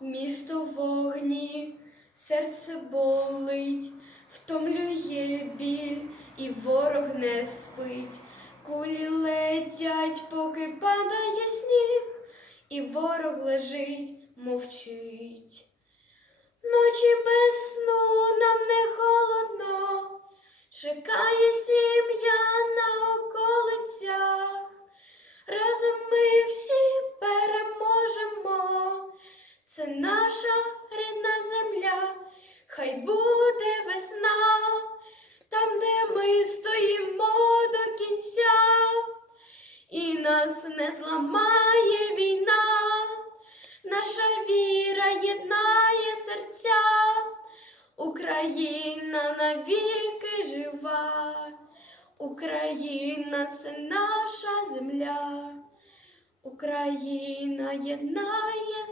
Місто вогні, серце болить, втомлює біль, і ворог не спить. Кулі летять, поки падає сніг, і ворог лежить, мовчить. Ночі без сну нам не холодно, чекає сім'я Це наша рідна земля, хай буде весна, там, де ми стоїмо до кінця, і нас не зламає війна, наша віра єднає серця, Україна навіки жива, Україна це наша земля. Україна єднає